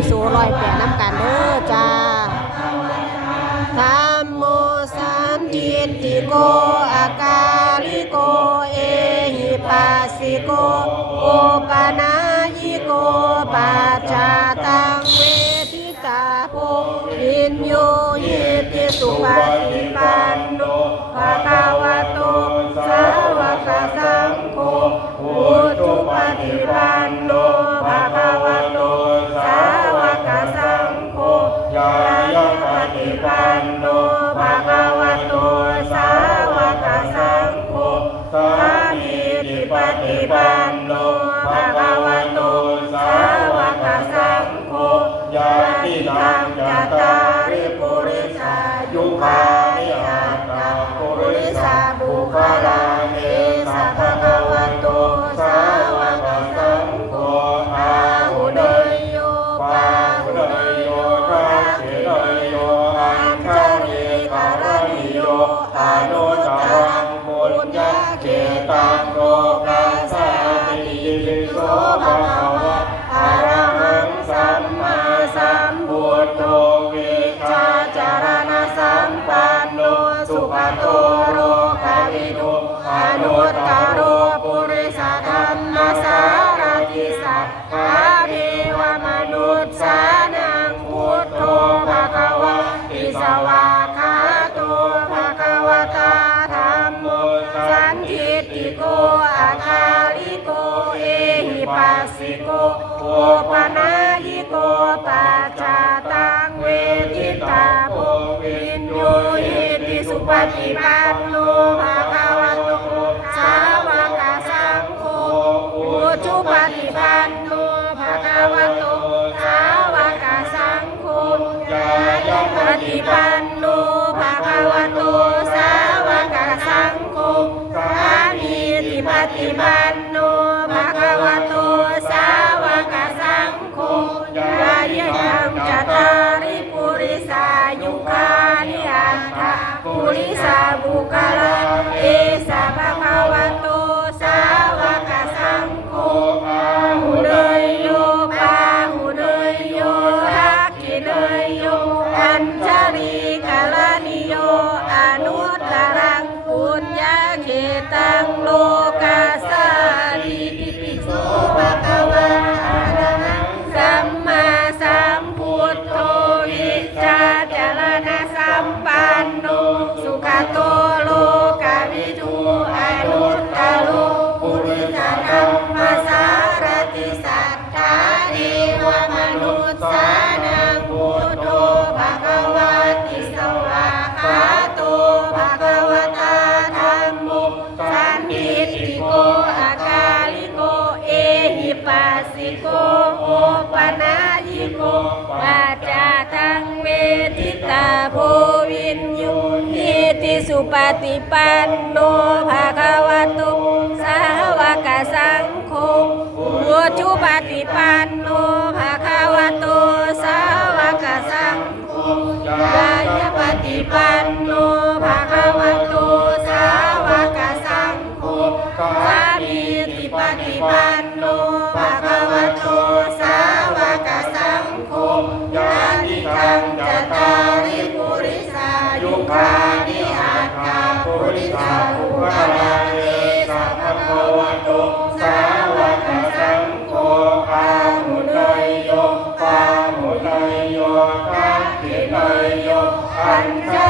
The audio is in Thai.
พิสูร้อยแปดน้ำกันเด้อจ้าธัมโมสันทิฏฐิโกอากาลิโกเอหิปัสสิโกโอปนายิโกปัจจาตังเวทิตาโพวินโยหิติสุปฏิ ติปันโนภะคะวะโตสาวกสังโฆสามีติปฏิปันโนภะคะวะโตสาวกสังโฆญาตินังจัตตา ตโรกาวิทุอนุตตโรปุริสธรรมสารติสัทธาเทวมนุษย์สานังพุทโธภะคะวะอิสวาคาโตภะคะวะตาธัมโมสันทิฏฐิโกอาคาลิโกเอหิปัสสิโกโอปน ฏิปันโนภะคะวะโตสาวกสังโฆอุจุปฏิปันโนภะคะวะโตสาวกสังโฆยายาปฏิปันโนภะคะวะโตสาวกสังโฆสามีติปฏิปัน and โกโอปนายิโกปัจจาตังเวทิตาโพวินยูนิติสุปฏิปันโนภะคะวะโตสาวกสังโฆอุจุปฏิปัน ลาเนสัพพะวะโตสาวกสังโฆอาหุเนยโยปาหุเนยโยตักขิเนยโยอัญชริกาล